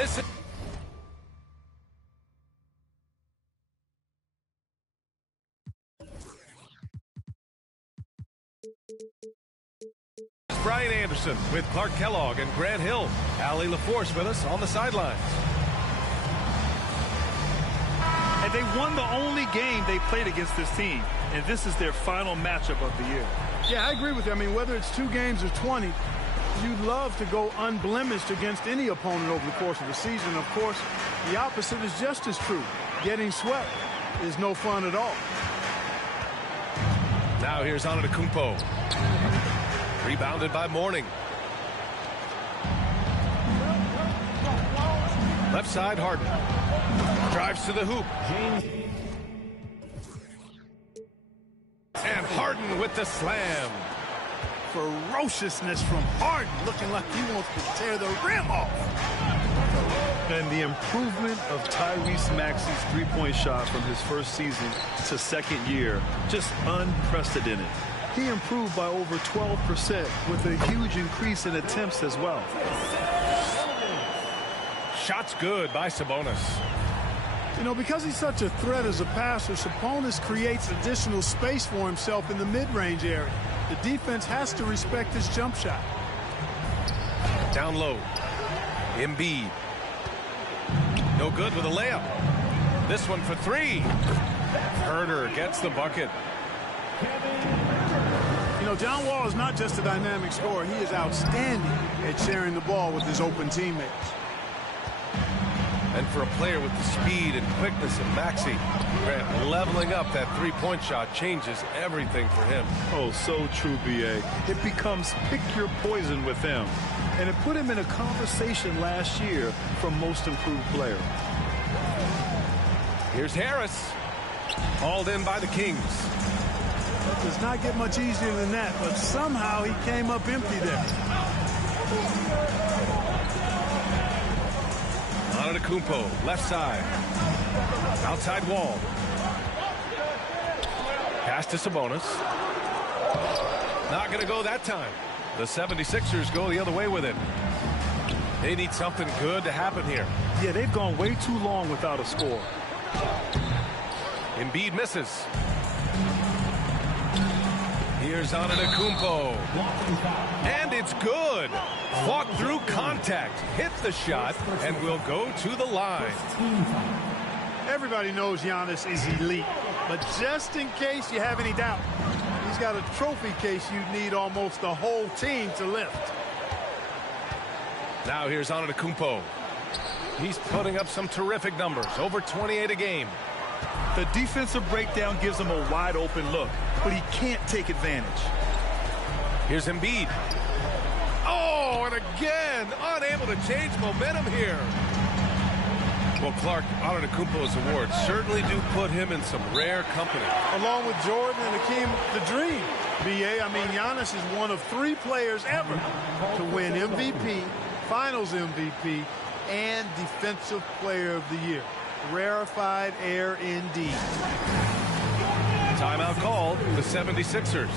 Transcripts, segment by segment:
This is Brian Anderson with Clark Kellogg and Grant Hill. Allie LaForce with us on the sidelines. And they won the only game they played against this team. And this is their final matchup of the year. Yeah, I agree with you. I mean, whether it's 2 games or 20, you'd love to go unblemished against any opponent over the course of the season. Of course, the opposite is just as true. Getting swept is no fun at all. Now here's Antetokounmpo. Rebounded by Mourning. Left side, Harden. Drives to the hoop. And Harden with the slam. Ferociousness from Harden, looking like he wants to tear the rim off. And the improvement of Tyrese Maxey's three-point shot from his first season to second year, just unprecedented. He improved by over 12% with a huge increase in attempts as well. Shots good by Sabonis. You know, because he's such a threat as a passer, Sabonis creates additional space for himself in the mid-range area. The defense has to respect his jump shot. Down low. Embiid. No good with a layup. This one for 3. Herder gets the bucket. You know, John Wall is not just a dynamic scorer. He is outstanding at sharing the ball with his open teammates. And for a player with the speed and quickness of Maxey, Grant, leveling up that three-point shot changes everything for him. Oh, so true, B.A. It becomes pick your poison with him. And it put him in a conversation last year for most improved player. Here's Harris. Hauled in by the Kings. It does not get much easier than that, but somehow he came up empty there. Antetokounmpo, left side. Outside wall. Pass to Sabonis. Not going to go that time. The 76ers go the other way with it. They need something good to happen here. Yeah, they've gone way too long without a score. Embiid misses. Here's Antetokounmpo. And it's good. Fought through contact, hit the shot, and will go to the line. Everybody knows Giannis is elite, but just in case you have any doubt, he's got a trophy case you'd need almost the whole team to lift. Now here's Antetokounmpo. He's putting up some terrific numbers, over 28 a game. The defensive breakdown gives him a wide open look, but he can't take advantage. Here's Embiid. Oh, and again, unable to change momentum here. Well, Clark, Antetokounmpo's awards certainly do put him in some rare company. Along with Jordan and Hakeem the Dream. B.A., I mean, Giannis is one of 3 players ever to win MVP, Finals MVP, and Defensive Player of the Year. Rarefied air indeed. Timeout called, the 76ers.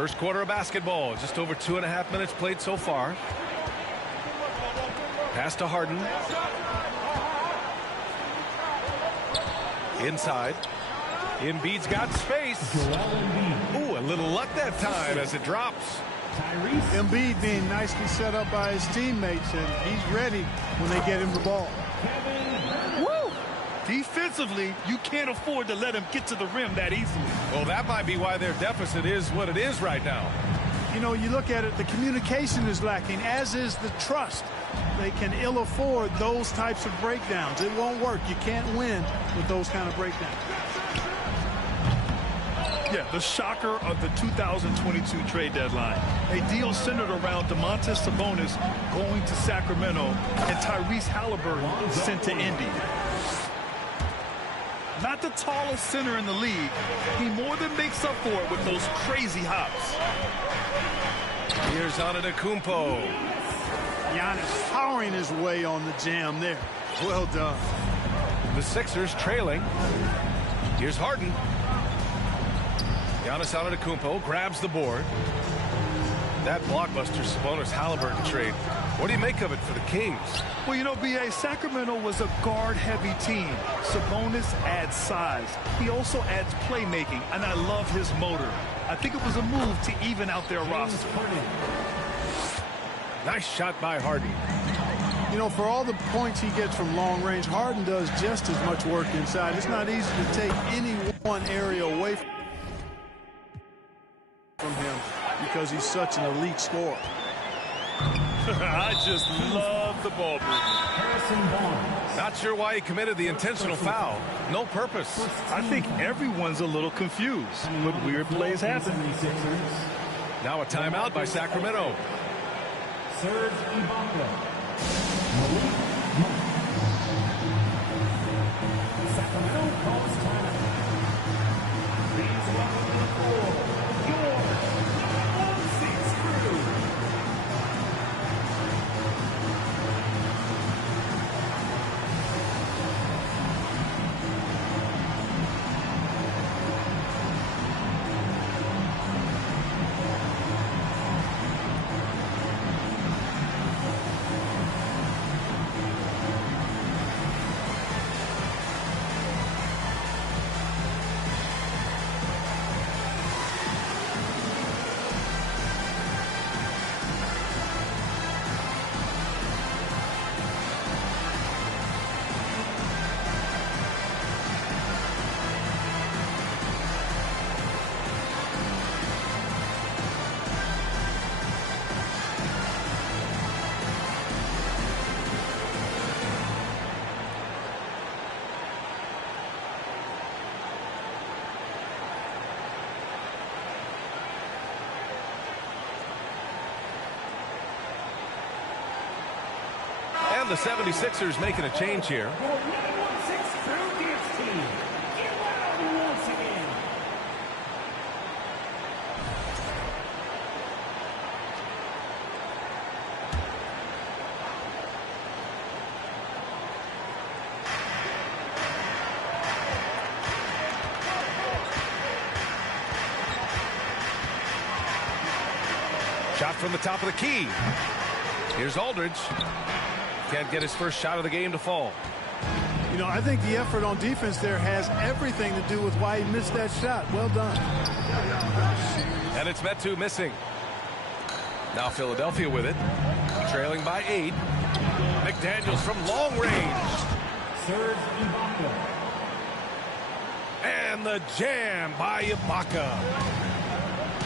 First quarter of basketball. Just over 2.5 minutes played so far. Pass to Harden. Inside. Embiid's got space. Ooh, a little luck that time as it drops. Embiid being nicely set up by his teammates, and he's ready when they get him the ball. Woo! Defensively, you can't afford to let him get to the rim that easily. Well, that might be why their deficit is what it is right now. You know, you look at it, the communication is lacking, as is the trust. They can ill afford those types of breakdowns. It won't work. You can't win with those kind of breakdowns. Yeah, the shocker of the 2022 trade deadline. A deal centered around Domantas Sabonis going to Sacramento and Tyrese Halliburton sent to Indy. Not the tallest center in the league, he more than makes up for it with those crazy hops. Here's Antetokounmpo. Giannis powering his way on the jam there. Well done. The Sixers trailing. Here's Harden. Giannis Antetokounmpo grabs the board. That blockbuster Sabonis Halliburton trade. What do you make of it for the Kings? Well, you know, B.A., Sacramento was a guard-heavy team. Sabonis adds size. He also adds playmaking, and I love his motor. I think it was a move to even out their roster. Nice shot by Harden. You know, for all the points he gets from long range, Harden does just as much work inside. It's not easy to take any one area away from him because he's such an elite scorer. I just love the ball movement. Not sure why he committed the intentional foul. No purpose. I think everyone's a little confused, but weird plays happen. Now a timeout by Sacramento. Serge Ibaka. Sacramento calls timeout. Please welcome to the floor, your number 6 crew. And the 76ers making a change here. Your number 6 crew gives team. Get loud once again. Shot from the top of the key. Here's Aldridge. Can't get his first shot of the game to fall. You know, I think the effort on defense there has everything to do with why he missed that shot. Well done. And it's Metu missing. Now Philadelphia with it. Trailing by 8. McDaniels from long range. Serge Ibaka. And the jam by Ibaka.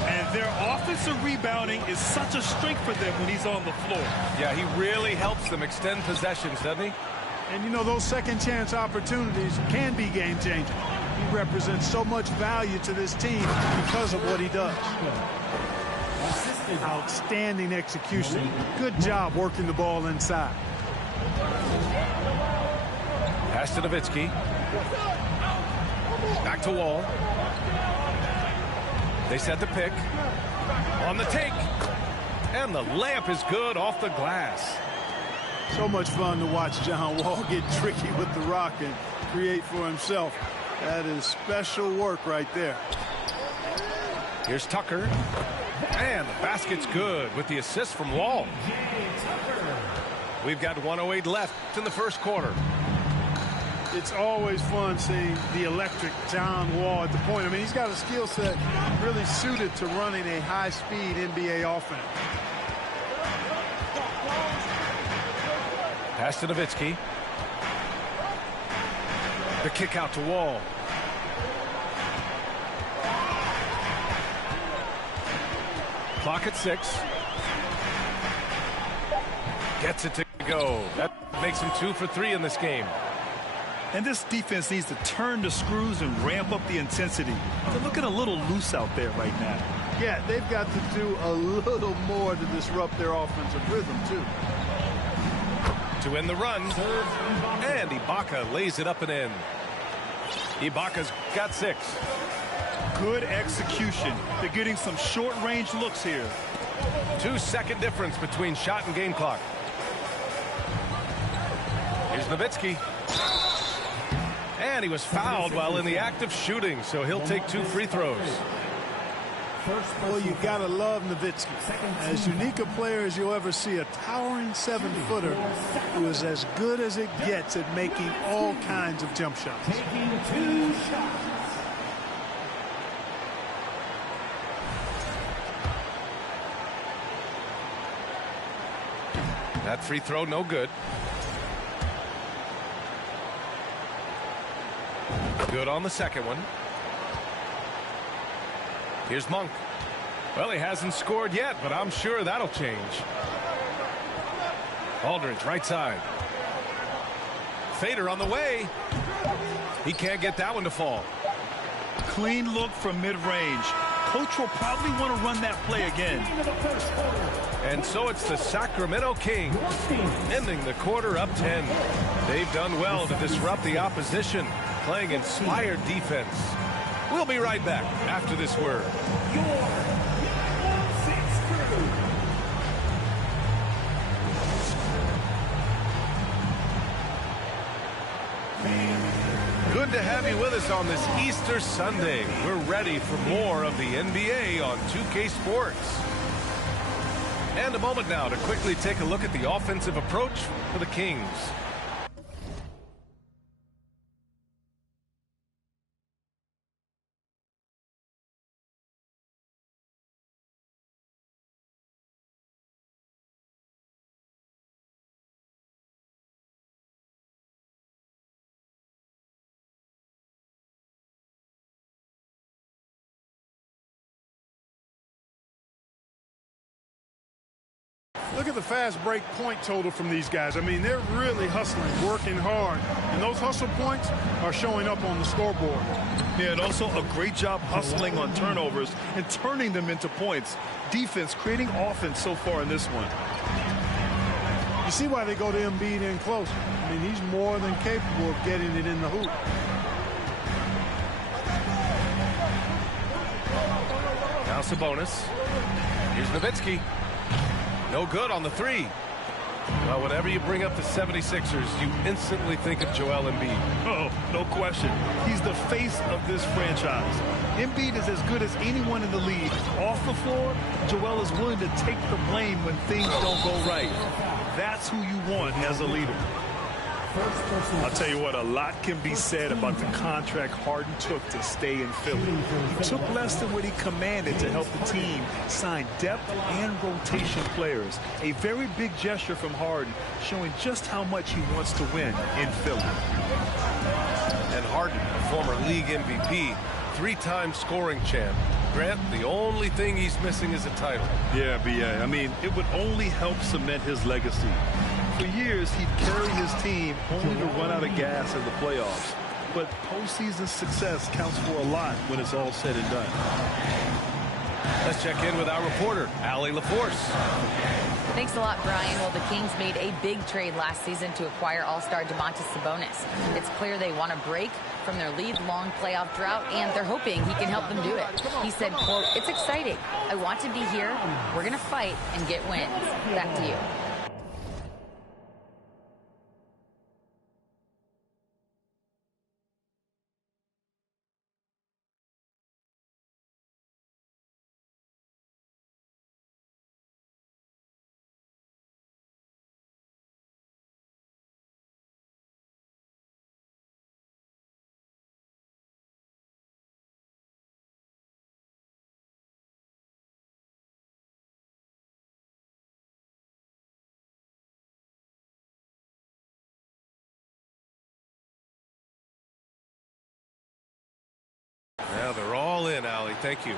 And their offensive rebounding is such a strength for them when he's on the floor. Yeah, he really helps them extend possessions, doesn't he? And, you know, those second chance opportunities can be game changing. He represents so much value to this team because of what he does. Outstanding execution. Good job working the ball inside. Pass to Nowitzki. Back to Wall. They set the pick. On the take. And the layup is good off the glass. So much fun to watch John Wall get tricky with the rock and create for himself. That is special work right there. Here's Tucker. And the basket's good with the assist from Wall. We've got 1:08 left in the first quarter. It's always fun seeing the electric John Wall at the point. I mean, he's got a skill set really suited to running a high-speed NBA offense. Pass to Nowitzki. The kick out to Wall. Clock at 6. Gets it to go. That makes him 2 for 3 in this game. And this defense needs to turn the screws and ramp up the intensity. They're looking a little loose out there right now. Yeah, they've got to do a little more to disrupt their offensive rhythm, too. To win the run. And Ibaka lays it up and in. Ibaka's got 6. Good execution. They're getting some short-range looks here. 2-second difference between shot and game clock. Here's Nowitzki. And he was fouled while in the act of shooting, so he'll take 2 free throws. Well, you gotta love Nowitzki. As unique a player as you'll ever see, a towering 7-footer who is as good as it gets at making all kinds of jump shots. Taking 2 shots. That free throw no good. Good on the second one. Here's Monk. Well, he hasn't scored yet, but I'm sure that'll change. Aldridge, right side. Fader on the way. He can't get that one to fall. Clean look from mid-range. Coach will probably want to run that play again. And so it's the Sacramento Kings ending the quarter up 10. They've done well to disrupt the opposition, playing inspired defense. We'll be right back after this word. Good to have you with us on this Easter Sunday. We're ready for more of the NBA on 2K Sports. And a moment now to quickly take a look at the offensive approach for the Kings. Look at the fast break point total from these guys. I mean, they're really hustling, working hard. And those hustle points are showing up on the scoreboard. Yeah, and also a great job hustling on turnovers and turning them into points. Defense creating offense so far in this one. You see why they go to Embiid in close. I mean, he's more than capable of getting it in the hoop. Now Sabonis. Here's Nowitzki. No good on the 3. Well, whenever you bring up the 76ers, you instantly think of Joel Embiid. Oh, no question. He's the face of this franchise. Embiid is as good as anyone in the league. Off the floor, Joel is willing to take the blame when things don't go right. That's who you want as a leader. I'll tell you what, a lot can be said about the contract Harden took to stay in Philly. He took less than what he commanded to help the team sign depth and rotation players. A very big gesture from Harden, showing just how much he wants to win in Philly. And Harden, a former league MVP, 3-time scoring champ. Grant, the only thing he's missing is a title. Yeah, B.A. I mean, it would only help cement his legacy. For years, he'd carry his team only to run out of gas in the playoffs. But postseason success counts for a lot when it's all said and done. Let's check in with our reporter, Allie LaForce. Thanks a lot, Brian. Well, the Kings made a big trade last season to acquire all-star Domantas Sabonis. It's clear they want to break from their league-long playoff drought, and they're hoping he can help them do it. He said, quote, "It's exciting. I want to be here. We're going to fight and get wins." Back to you. Now they're all in, Allie. Thank you.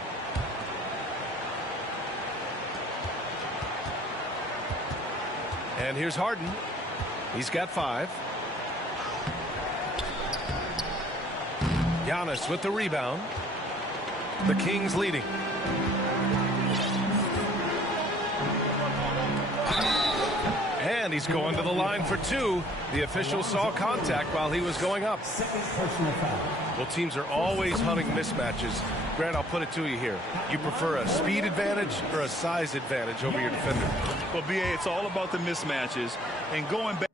And here's Harden. He's got 5. Giannis with the rebound. The Kings leading. And he's going to the line for 2. The official saw contact while he was going up. Well, teams are always hunting mismatches. Grant, I'll put it to you here. You prefer a speed advantage or a size advantage over your defender? Well, BA, it's all about the mismatches. And going back.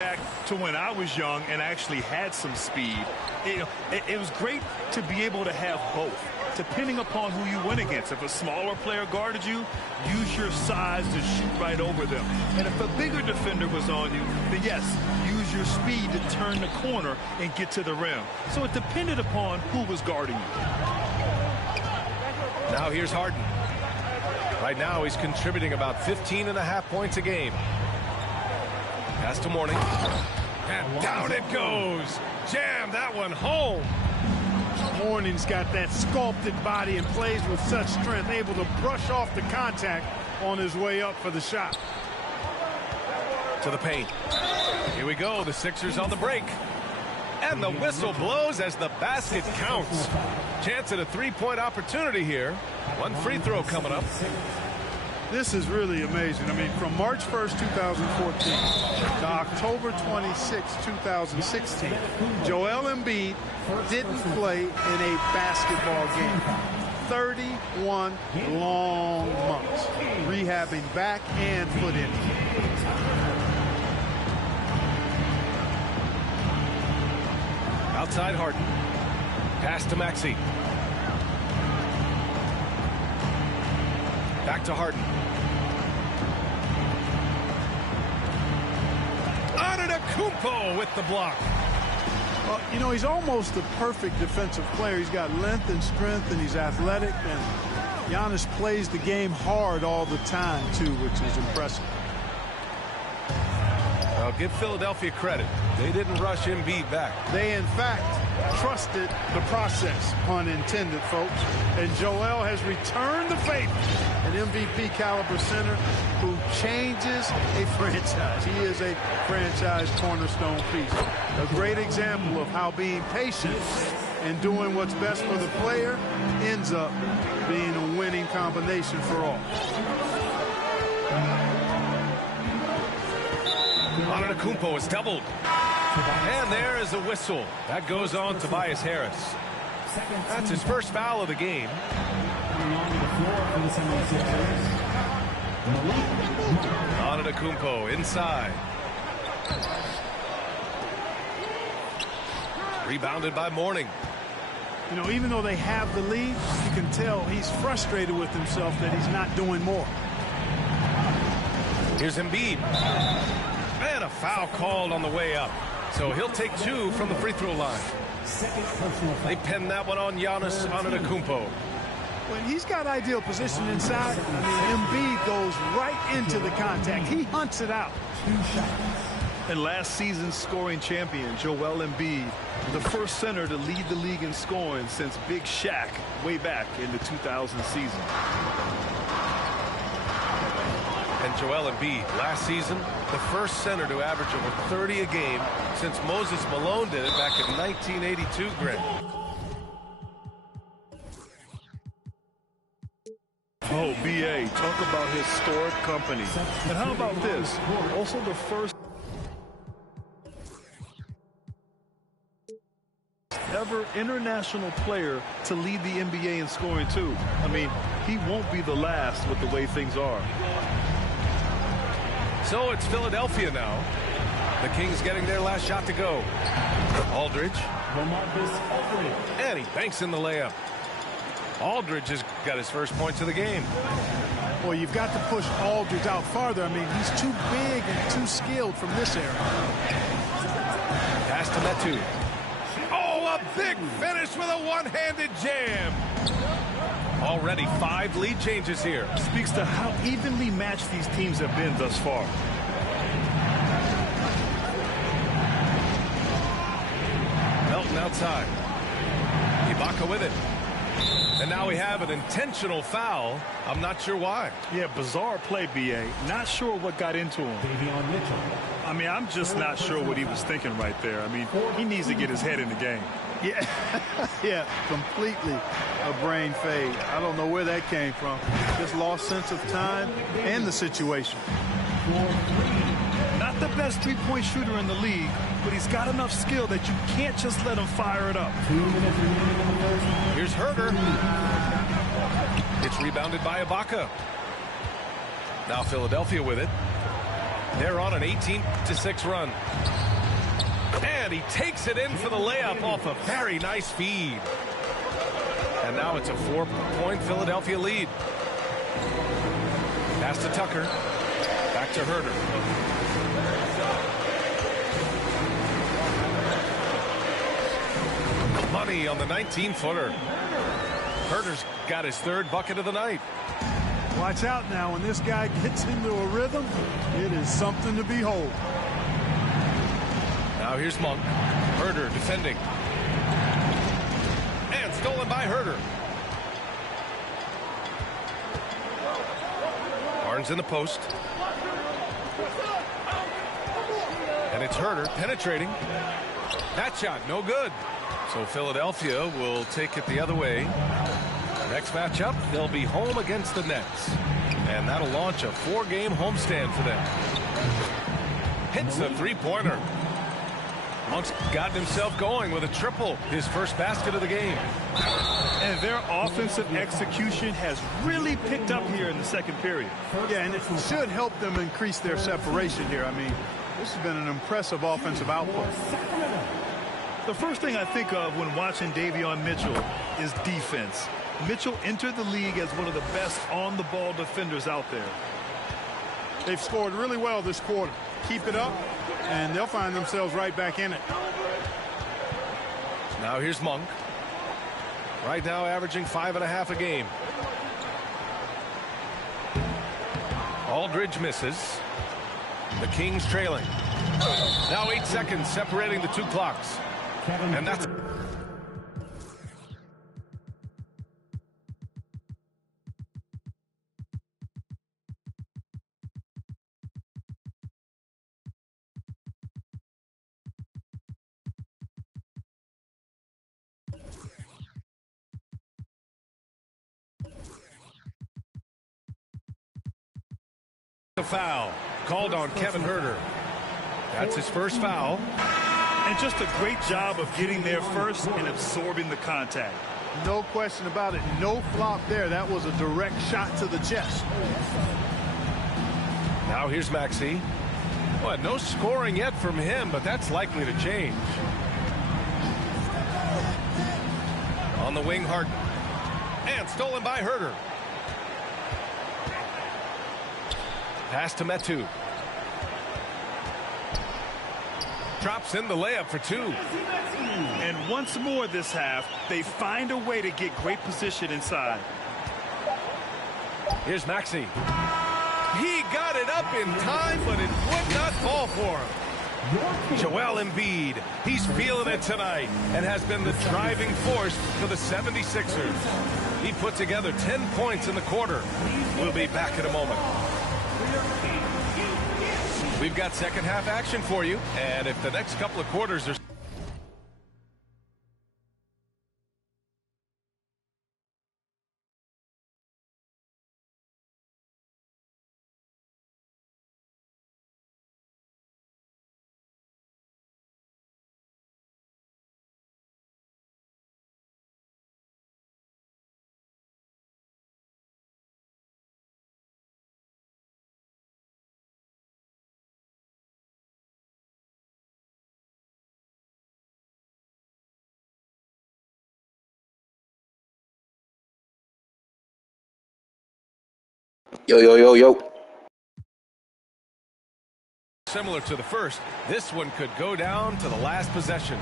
Back to when I was young and actually had some speed, it was great to be able to have both, depending upon who you went against. If a smaller player guarded you, use your size to shoot right over them. And if a bigger defender was on you, then yes, use your speed to turn the corner and get to the rim. So it depended upon who was guarding you. Now here's Harden. Right now he's contributing about 15.5 points a game. Pass to Mourning. And down it goes. Jam that one home. Mourning's got that sculpted body and plays with such strength, able to brush off the contact on his way up for the shot. To the paint. Here we go. The Sixers on the break. And the whistle blows as the basket counts. Chance at a 3-point opportunity here. One free throw coming up. This is really amazing. I mean, from March 1st, 2014 to October 26, 2016, Joel Embiid didn't play in a basketball game. 31 long months, rehabbing back and foot injury. Outside Harden. Pass to Maxey. Back to Harden. Antetokounmpo with the block. Well, you know, he's almost the perfect defensive player. He's got length and strength, and he's athletic. And Giannis plays the game hard all the time, too, which is impressive. I'll give Philadelphia credit. They didn't rush Embiid back. They, in fact, trusted the process, pun intended, folks. And Joel has returned the favor. An MVP caliber center who changes a franchise. He is a franchise cornerstone piece. A great example of how being patient and doing what's best for the player ends up being a winning combination for all. Antetokounmpo is doubled. And there is a whistle. That goes on Tobias Harris. That's his first foul of the game. Antetokounmpo inside. Rebounded by Mourning. You know, even though they have the lead, you can tell he's frustrated with himself that he's not doing more. Here's Embiid. And a foul called on the way up. So he'll take 2 from the free throw line. They pin that one on Giannis Antetokounmpo. When he's got ideal position inside, Embiid goes right into the contact. He hunts it out. And last season's scoring champion, Joel Embiid, the first center to lead the league in scoring since Big Shaq way back in the 2000 season. And Joel Embiid, last season, the first center to average over 30 a game since Moses Malone did it back in 1982, Grant. Oh, BA, talk about historic company. And how about this? Also the first ever international player to lead the NBA in scoring, too. I mean, he won't be the last with the way things are. So it's Philadelphia now. The Kings getting their last shot to go. Aldridge. And he banks in the layup. Aldridge has got his first points of the game. Well, you've got to push Aldridge out farther. I mean, he's too big and too skilled from this area. Pass to Metu. Oh, a big finish with a one-handed jam. Already 5 lead changes here. Speaks to how evenly matched these teams have been thus far. Melton outside. Ibaka with it. And now we have an intentional foul. I'm not sure why. Yeah, bizarre play, B.A. Not sure what got into him. I mean, I'm just not sure what he was thinking right there. I mean, he needs to get his head in the game. Yeah, yeah, completely a brain fade. I don't know where that came from. Just lost sense of time and the situation. Not the best three-point shooter in the league, but he's got enough skill that you can't just let him fire it up. Here's Herder. It's rebounded by Ibaka. Now Philadelphia with it. They're on an 18-6 run. And he takes it in for the layup off a very nice feed. And now it's a 4-point Philadelphia lead. Pass to Tucker. Back to Herder. Money on the 19-footer. Herder's got his 3rd bucket of the night. Watch out now. When this guy gets into a rhythm, it is something to behold. Now here's Monk. Herder defending. And stolen by Herder. Barnes in the post. And it's Herder penetrating. That shot no good. So Philadelphia will take it the other way. Next matchup, they'll be home against the Nets. And that'll launch a 4-game homestand for them. Hits a 3-pointer. Monk's gotten himself going with a triple, his first basket of the game. And their offensive execution has really picked up here in the second period. Yeah, and it should help them increase their separation here. I mean, this has been an impressive offensive output. The first thing I think of when watching Davion Mitchell is defense. Mitchell entered the league as one of the best on-the-ball defenders out there. They've scored really well this quarter. Keep it up, and they'll find themselves right back in it. Now here's Monk. Right now averaging 5.5 a game. Aldridge misses. The Kings trailing. Now 8 seconds separating the 2 clocks. And that's... a foul called on Kevin Herder. That's his first foul. And just a great job of getting there first and absorbing the contact. No question about it. No flop there. That was a direct shot to the chest. Now here's Maxey. Well, no scoring yet from him, but that's likely to change. On the wing, Harden. And stolen by Herder. Pass to Metu. Drops in the layup for 2. And once more this half, they find a way to get great position inside. Here's Maxey. He got it up in time, but it would not fall for him. Joel Embiid, he's feeling it tonight and has been the driving force for the 76ers. He put together 10 points in the quarter. We'll be back in a moment. We've got second half action for you, and if the next couple of quarters are Yo, yo, yo, yo. Similar to the first, this one could go down to the last possession.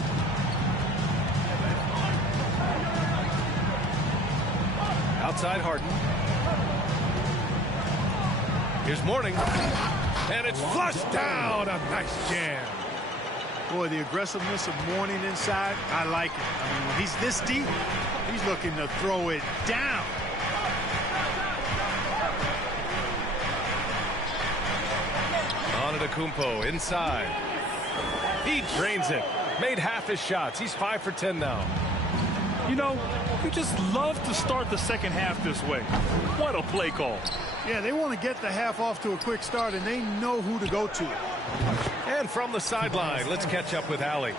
Outside Harden. Here's Mourning. And it's flushed down. A nice jam. Boy, the aggressiveness of Mourning inside, I like it. I mean, when he's this deep, he's looking to throw it down. Antetokounmpo inside. He drains it. Made half his shots. He's 5 for 10 now. You know, you just love to start the second half this way. What a play call. Yeah, they want to get the half off to a quick start, and they know who to go to. And from the sideline, let's catch up with Allie.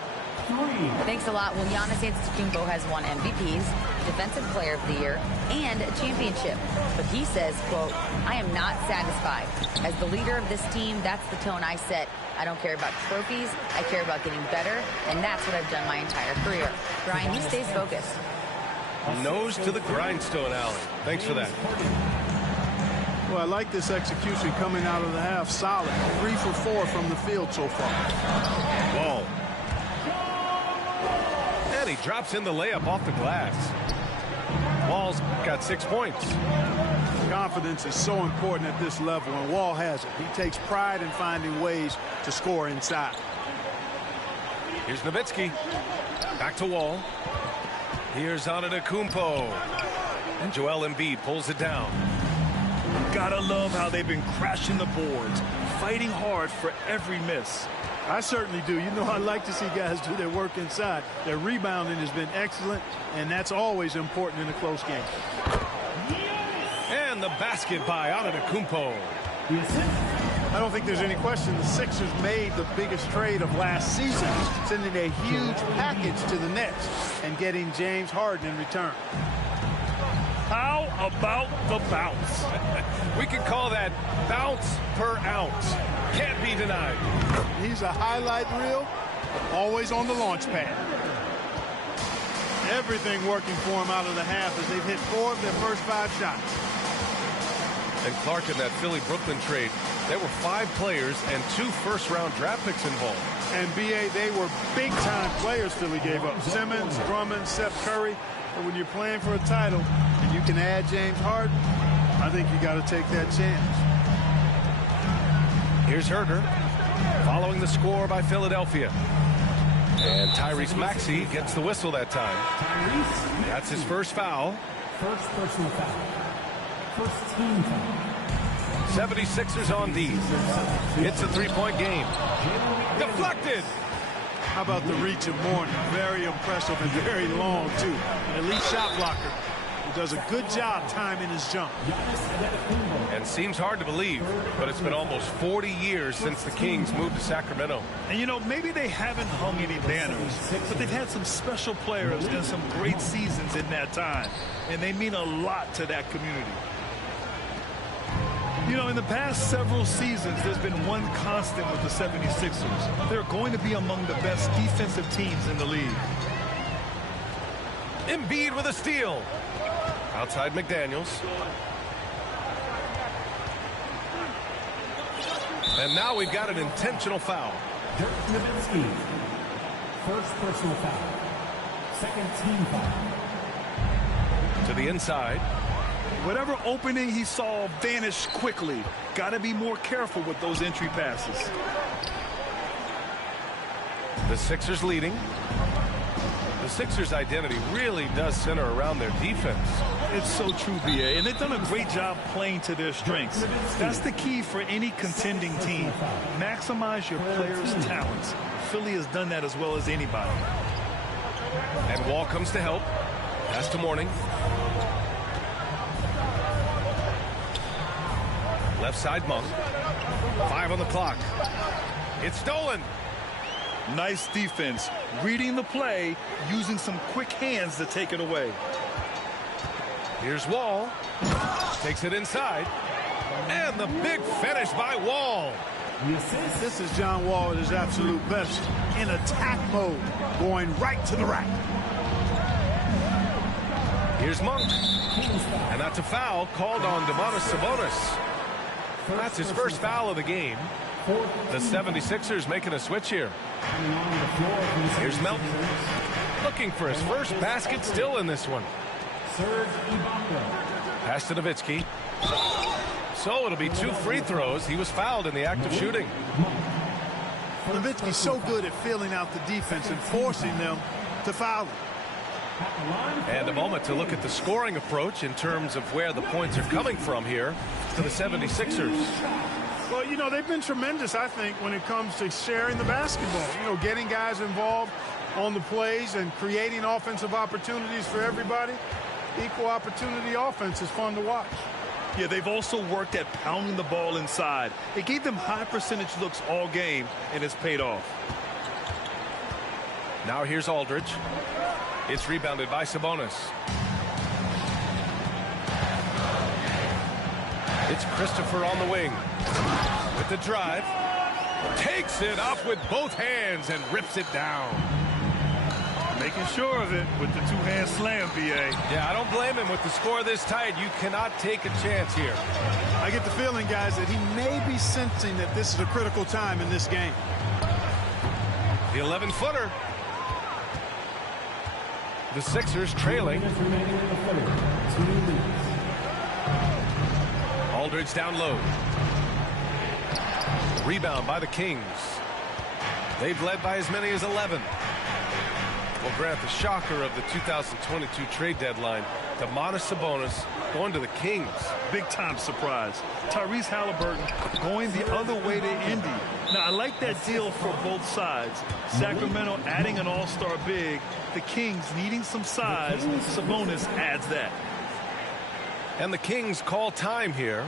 Thanks a lot. Well, Giannis Antetokounmpo has won MVPs, Defensive Player of the Year, and a championship. But he says, quote, I am not satisfied. As the leader of this team, that's the tone I set. I don't care about trophies. I care about getting better, and that's what I've done my entire career. Brian, he stays focused. Nose to the grindstone, Allie. Thanks for that. Well, I like this execution coming out of the half. Solid. 3 for 4 from the field so far. Wall. And he drops in the layup off the glass. Wall's got 6 points. Confidence is so important at this level, and Wall has it. He takes pride in finding ways to score inside. Here's Nowitzki. Back to Wall. Here's Antetokounmpo. And Joel Embiid pulls it down. Gotta love how they've been crashing the boards, fighting hard for every miss. I certainly do. You know, I like to see guys do their work inside. Their rebounding has been excellent, and that's always important in a close game. And the basket by Antetokounmpo. I don't think there's any question the Sixers made the biggest trade of last season, sending a huge package to the Nets and getting James Harden in return. How about the bounce? We can call that bounce per ounce. Can't be denied. He's a highlight reel, always on the launch pad. Everything working for him out of the half as they've hit 4 of their first 5 shots. And Clark, in that Philly-Brooklyn trade, there were 5 players and 2 first-round draft picks involved. And, B.A., they were big-time players Philly gave up. Simmons, Drummond, Seth Curry. But when you're playing for a title and you can add James Harden, I think you got to take that chance. Here's Herder, following the score by Philadelphia. And Tyrese Maxey gets the whistle that time. That's his first foul. First personal foul. First team foul. 76ers on D. It's a 3-point game. Deflected. How about the reach of Mourning? Very impressive and very long, too. An elite shot blocker who does a good job timing his jump. And seems hard to believe, but it's been almost 40 years since the Kings moved to Sacramento. And, you know, maybe they haven't hung any banners, but they've had some special players and some great seasons in that time. And they mean a lot to that community. You know, in the past several seasons, there's been one constant with the 76ers. They're going to be among the best defensive teams in the league. Embiid with a steal. Outside McDaniels. And now we've got an intentional foul. Dirk Nowitzki. First personal foul. Second team foul. To the inside. Whatever opening he saw vanished quickly. Got to be more careful with those entry passes. The Sixers leading. The Sixers' identity really does center around their defense. It's so true, B.A., and they've done a great job playing to their strengths. That's the key for any contending team. Maximize your players' talents. Philly has done that as well as anybody. And Wall comes to help. Pass to Mourning. Left side Monk. 5 on the clock. It's stolen. Nice defense. Reading the play, using some quick hands to take it away. Here's Wall. Takes it inside. And the big finish by Wall. This is John Wall at his absolute best. In attack mode. Going right to the rack. Here's Monk. And that's a foul called on Domantas Sabonis. That's his first foul of the game. The 76ers making a switch here. Here's Melton. Looking for his first basket still in this one. Pass to Nowitzki. So it'll be 2 free throws. He was fouled in the act of shooting. Nowitzki's so good at filling out the defense and forcing them to foul him. And a moment to look at the scoring approach in terms of where the points are coming from here for the 76ers. Well, you know, they've been tremendous, I think, when it comes to sharing the basketball. You know, getting guys involved on the plays and creating offensive opportunities for everybody. Equal opportunity offense is fun to watch. Yeah, they've also worked at pounding the ball inside. It gave them high percentage looks all game, and it's paid off. Now here's Aldridge. It's rebounded by Sabonis. It's Christopher on the wing. With the drive. Takes it up with both hands and rips it down. Making sure of it with the two-hand slam, B.A. Yeah, I don't blame him with the score this tight. You cannot take a chance here. I get the feeling, guys, that he may be sensing that this is a critical time in this game. The 11-footer. The Sixers trailing. Aldridge down low. Rebound by the Kings. They've led by as many as 11. Well, Grant, the shocker of the 2022 trade deadline, Domantas Sabonis going to the Kings. Big-time surprise. Tyrese Halliburton going the other way to Indy. Now, I like that deal for both sides. Sacramento adding an all-star big. The Kings needing some size. Sabonis adds that. And the Kings call time here.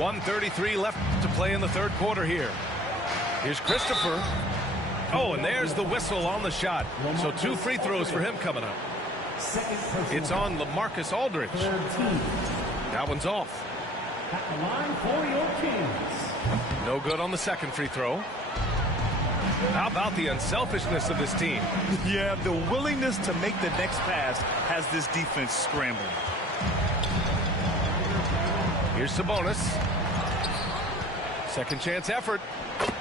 .133 left to play in the third quarter here. Here's Christopher. Oh, and there's the whistle on the shot. So 2 free throws for him coming up. It's on LaMarcus Aldridge. That one's off. At the line for your Kings. No good on the second free throw. How about the unselfishness of this team? Yeah, the willingness to make the next pass has this defense scrambling. Here's Sabonis. Second chance effort.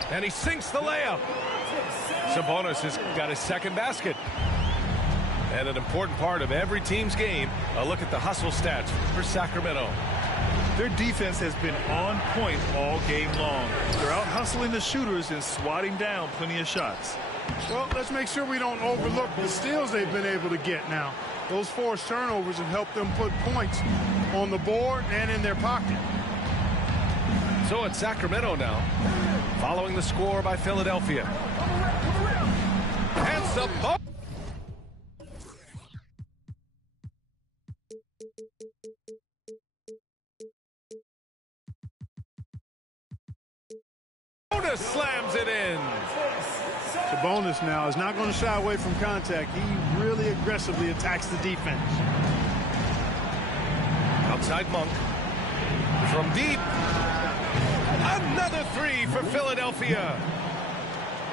And he sinks the layup. Sabonis has got his second basket. And an important part of every team's game, a look at the hustle stats for Sacramento. Their defense has been on point all game long. They're out hustling the shooters and swatting down plenty of shots. Well, let's make sure we don't overlook the steals they've been able to get now. Those forced turnovers have helped them put points on the board and in their pocket. So it's Sacramento now, following the score by Philadelphia. And Sabonis. Slams it in. Sabonis now is not going to shy away from contact. He really aggressively attacks the defense. Outside Monk. From deep. Another three for Philadelphia.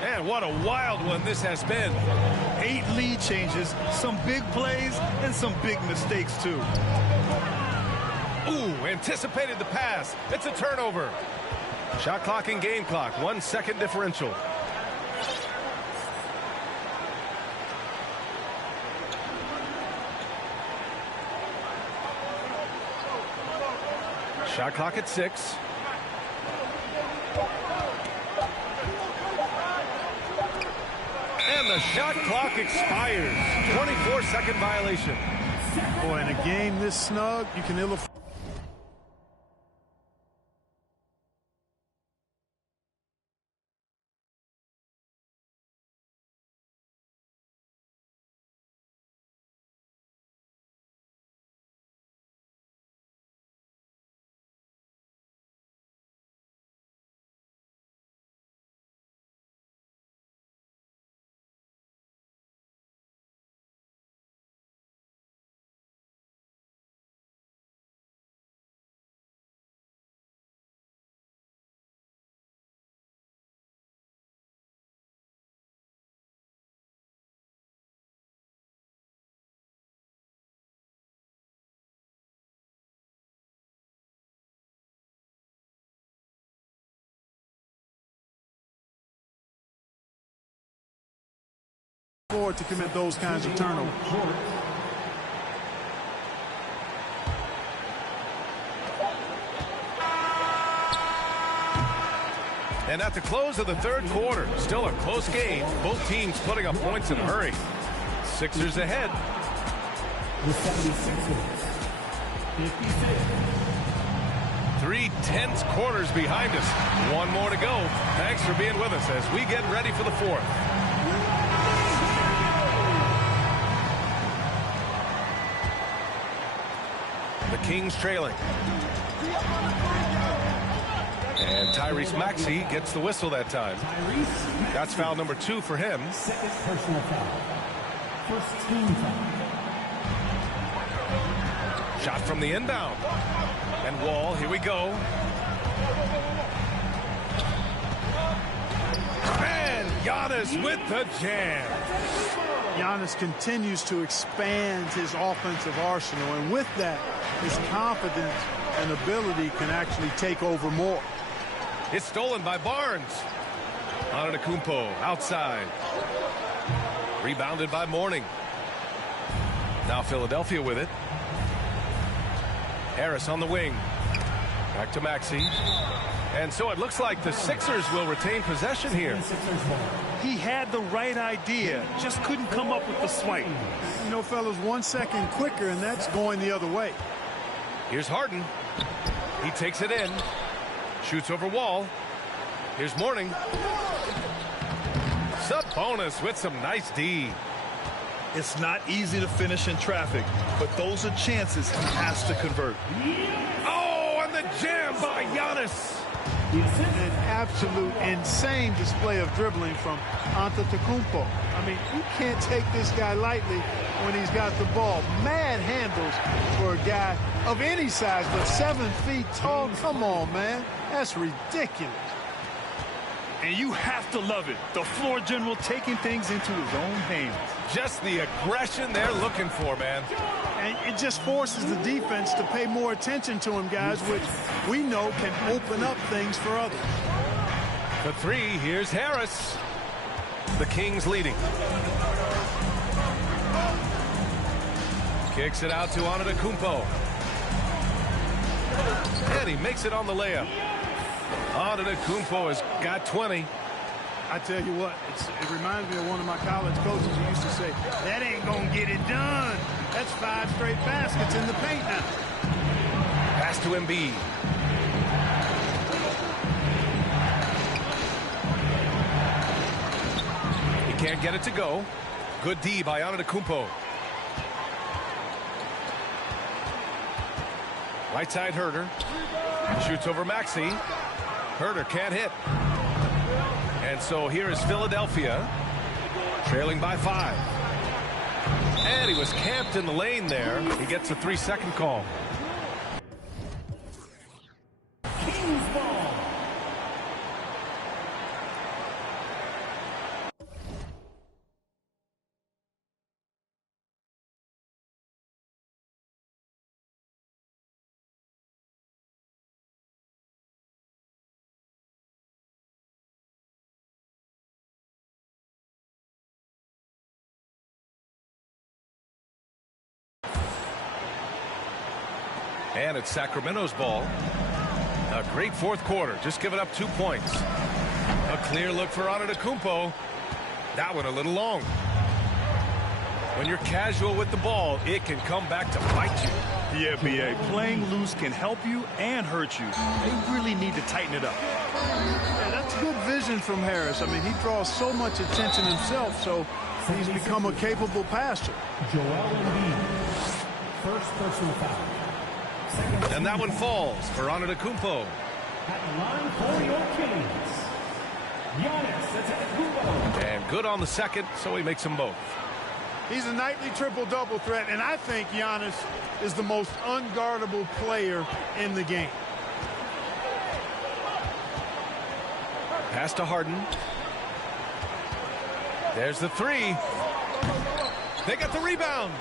And what a wild one this has been. 8 lead changes, some big plays, and some big mistakes, too. Ooh, anticipated the pass. It's a turnover. Shot clock and game clock. 1 second differential. Shot clock at 6. And the shot clock expires. 24-second violation. Boy, in a game this snug, you can ill afford. To commit those kinds of turnovers. And at the close of the third quarter, still a close game. Both teams putting up points in a hurry. Sixers ahead. The 76ers. 56. 3 tense quarters behind us. One more to go. Thanks for being with us as we get ready for the fourth. The Kings trailing. And Tyrese Maxey gets the whistle that time. That's foul number 2 for him. Second personal foul. First team foul. Shot from the inbound. And Wall, here we go. And Giannis with the jam. Giannis continues to expand his offensive arsenal, and with that, his confidence and ability can actually take over more. It's stolen by Barnes. Antetokounmpo outside. Rebounded by Mourning. Now Philadelphia with it. Harris on the wing. Back to Maxey. And so it looks like the Sixers will retain possession here. He had the right idea, just couldn't come up with the swipe. You know, fellas, 1 second quicker, and that's going the other way. Here's Harden. He takes it in. Shoots over Wall. Here's Mourning. Sabonis with some nice D. It's not easy to finish in traffic, but those are chances he has to convert. Oh, and the jam by Giannis. An absolute insane display of dribbling from Antetokounmpo. I mean, you can't take this guy lightly when he's got the ball. Mad handles for a guy of any size, but 7 feet tall. Come on, man. That's ridiculous. And you have to love it. The floor general taking things into his own hands. Just the aggression they're looking for, man. And it just forces the defense to pay more attention to him, guys, which we know can open up things for others. The 3, here's Harris. The Kings leading. Kicks it out to Antetokounmpo. And he makes it on the layup. Antetokounmpo has got 20. I tell you what, it reminds me of one of my college coaches who used to say, that ain't gonna get it done. That's 5 straight baskets in the paint now. Pass to Embiid. He can't get it to go. Good D by Antetokounmpo. Right side Herder. Shoots over Maxey. Herder can't hit. And so here is Philadelphia. Trailing by 5. And he was camped in the lane there. He gets a 3-second call. Kings ball. And it's Sacramento's ball. A great fourth quarter. Just giving up 2 points. A clear look for Antetokounmpo. That one a little long. When you're casual with the ball, it can come back to bite you. Yeah, B.A. Playing loose can help you and hurt you. They really need to tighten it up. Yeah, that's good vision from Harris. I mean, he draws so much attention himself, so he's become a capable passer. Joel Embiid. First personal foul. And that one falls for Antetokounmpo. At the line for your Kings, Giannis Antetokounmpo. And good on the second, so he makes them both. He's a nightly triple-double threat, and I think Giannis is the most unguardable player in the game. Pass to Harden. There's the 3. They got the rebound.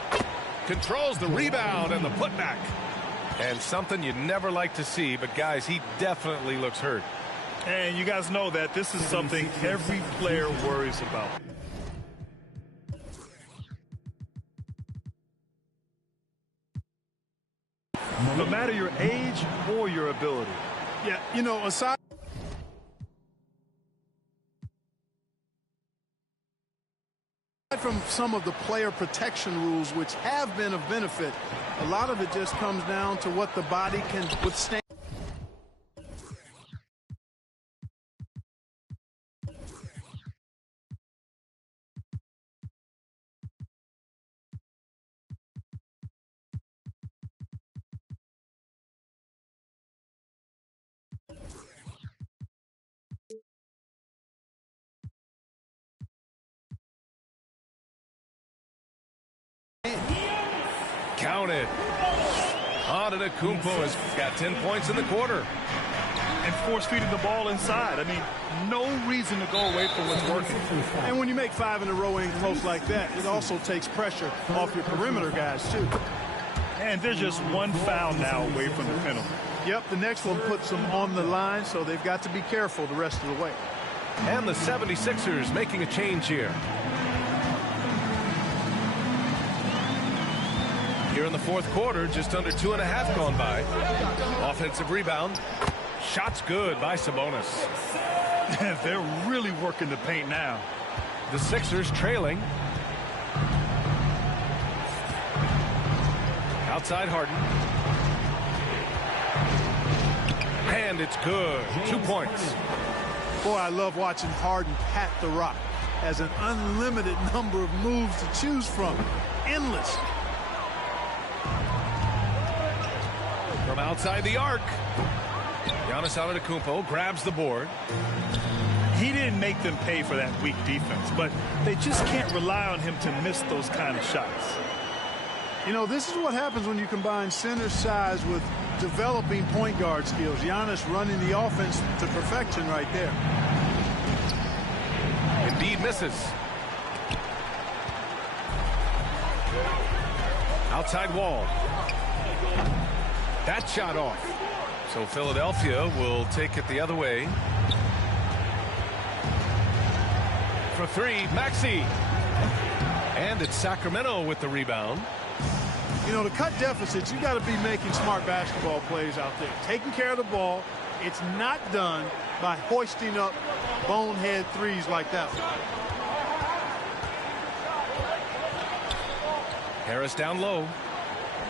Controls the rebound and the putback. And something you never like to see, but guys, he definitely looks hurt. And you guys know that this is something every player worries about. No matter your age or your ability. Yeah, you know, aside from some of the player protection rules, which have been of benefit, a lot of it just comes down to what the body can withstand. Counted. Antetokounmpo has got 10 points in the quarter. And force-feeding the ball inside. I mean, no reason to go away from what's working. And when you make 5 in a row in close like that, it also takes pressure off your perimeter guys, too. And they're just one foul now away from the penalty. Yep, the next one puts them on the line, so they've got to be careful the rest of the way. And the 76ers making a change here. Here in the fourth quarter, just under 2.5 gone by. Offensive rebound. Shot's good by Sabonis. They're really working the paint now. The Sixers trailing. Outside Harden. And it's good. 2 points. Boy, I love watching Harden pat the rock. Has an unlimited number of moves to choose from. Endless. From outside the arc. Giannis Antetokounmpo grabs the board. He didn't make them pay for that weak defense, but they just can't rely on him to miss those kind of shots. You know, this is what happens when you combine center size with developing point guard skills. Giannis running the offense to perfection right there. Embiid misses. Outside wall. That shot off. So Philadelphia will take it the other way. For 3, Maxey. And it's Sacramento with the rebound. You know, to cut deficits, you got to be making smart basketball plays out there. Taking care of the ball. It's not done by hoisting up bonehead threes like that one. Harris down low.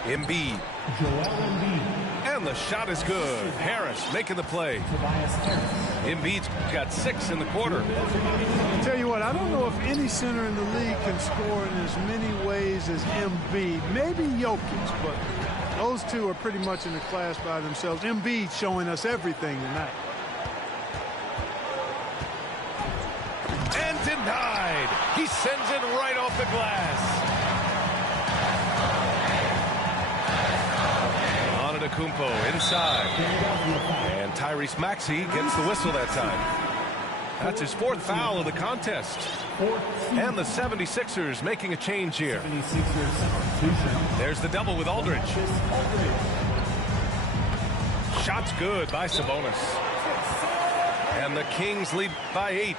Embiid. Joel Embiid. And the shot is good. Harris making the play. Tobias Harris. Embiid's got 6 in the quarter. I'll tell you what, I don't know if any center in the league can score in as many ways as Embiid. Maybe Jokic, but those two are pretty much in a class by themselves. Embiid showing us everything tonight. And denied. He sends it right off the glass. Antetokounmpo inside. And Tyrese Maxey gets the whistle that time. That's his 4th foul of the contest. And the 76ers making a change here. There's the double with Aldridge. Shot's good by Sabonis. And the Kings lead by 8.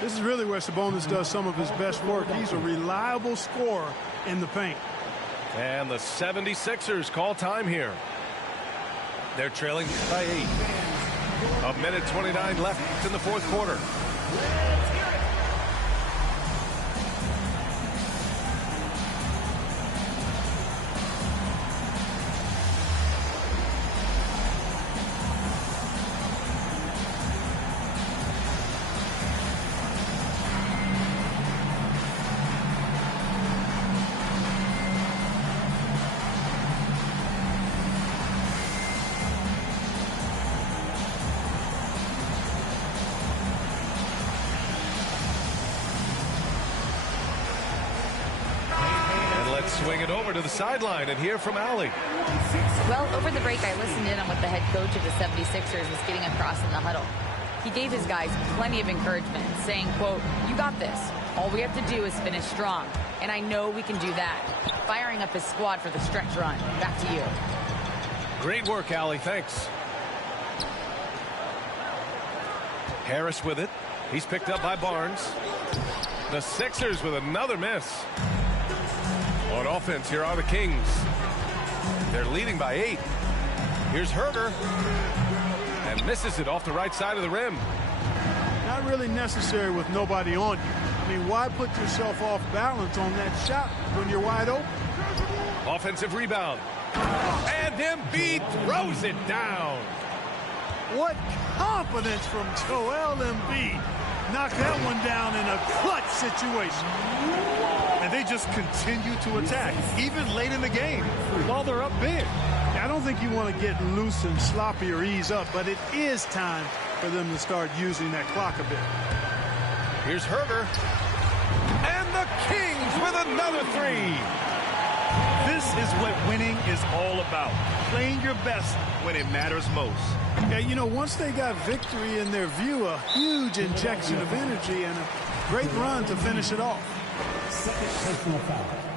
This is really where Sabonis does some of his best work. He's a reliable scorer in the paint. And the 76ers call time here. They're trailing by 8. 1:29 left in the 4th quarter. Swing it over to the sideline and hear from Allie. Well, over the break, I listened in on what the head coach of the 76ers was getting across in the huddle. He gave his guys plenty of encouragement, saying, quote, "You got this. All we have to do is finish strong. And I know we can do that." Firing up his squad for the stretch run. Back to you. Great work, Allie. Thanks. Harris with it. He's picked up by Barnes. The Sixers with another miss. On offense, here are the Kings. They're leading by 8. Here's Herter. And misses it off the right side of the rim. Not really necessary with nobody on you. I mean, why put yourself off balance on that shot when you're wide open? Offensive rebound. And Embiid throws it down. What confidence from Joel Embiid. Knocked that one down in a clutch situation. And they just continue to attack, even late in the game, while they're up big. I don't think you want to get loose and sloppy or ease up, but it is time for them to start using that clock a bit. Here's Herter. And the Kings with another 3. This is what winning is all about. Playing your best when it matters most. Yeah, you know, once they got victory in their view, a huge injection of energy and a great run to finish it off. Second personal foul.